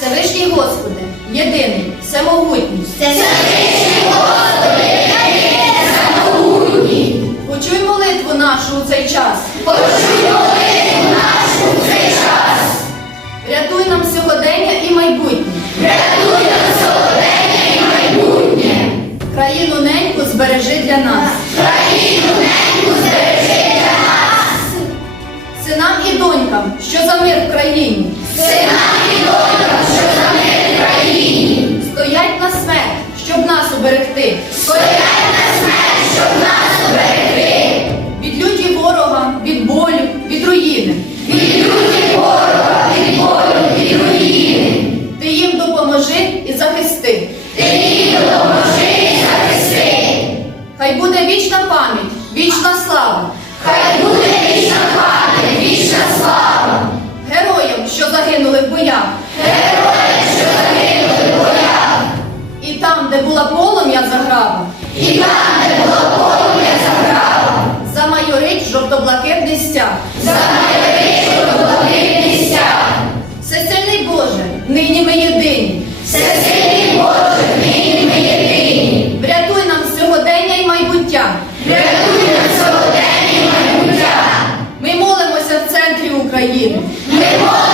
Всевишній Господи, єдиний, всемогутній. Почуй молитву нашу у цей час. Почуй молитву нашу у цей час. Врятуй нам сьогодення і майбутнє. Врятуй нам сьогодення і майбутнє. Країну неньку збережи для нас. Країну неньку збережи для нас. Синам і донькам, що за мир в країні. Синам і донькам, щоб нас уберегти. Стоять на смерть, щоб нас уберегти. Від люті ворога, від болю, від руїни. Від люті ворога, від болю, від руїни. Ти їм допоможи і захисти. Ти їм допоможи і захисти. Хай буде вічна пам'ять, вічна слава. Хай буде вічна пам'ять, вічна слава. Героям, що загинули в боях. нестяг. За невеличку води нестяг. Всесильний Боже, нині ми єдині. Всесильний Боже, нині ми єдині. Врятуй нам сьогодення і майбуття. Врятуй нам сьогодення і майбуття. Ми молимося в центрі України. Ми молимося